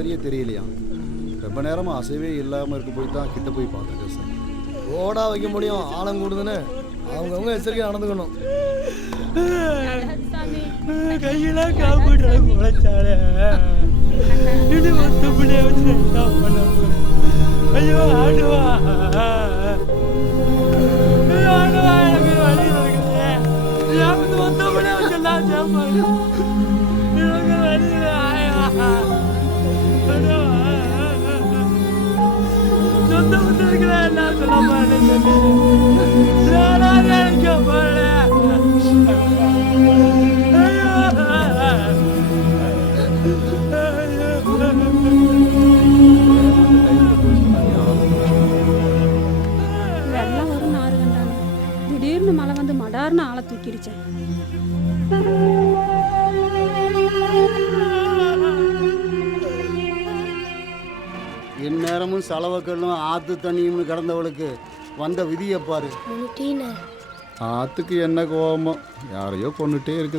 மாதிரியே தெரியலையா. ரொம்ப நேரமாக அசைவே இல்லாமல் இருக்க போய் தான் கிட்ட போய் பார்த்துருக்கேன் சார். ஓடா வைக்க முடியும் ஆழம் கூடுதுன்னு அவங்கவுங்க எச்சரிக்கையாக நடந்துக்கணும். கையெல்லாம் காப்பிட்டு உழைச்சாலே இது மொத்த பிள்ளைய வச்சு என்ன பண்ண போறேன். ஐயோ ஆடுவா ஆடுவா, எனக்கு வழி இருக்குது. எனக்கு மொத்த பிள்ளைய வச்சு எல்லாம் சாப்பாடு எனக்கு வழி சொந்த முட்டு இருக்கிற எல்லாம் சொல்ல மாட்டேன் நினைக்க போறேன். வெள்ளம் வரும் நாறு கண்டாங்க. திடீர்னு மழை வந்து மடார்னு ஆளை தூக்கிடுச்சேன். இந்நேரமும் செலவுக்கணும் ஆற்று தண்ணியும்னு கிடந்தவளுக்கு வந்த விதியை பாரு. ஆற்றுக்கு என்ன கோபமோ யாரையோ கொண்டுட்டே இருக்குது.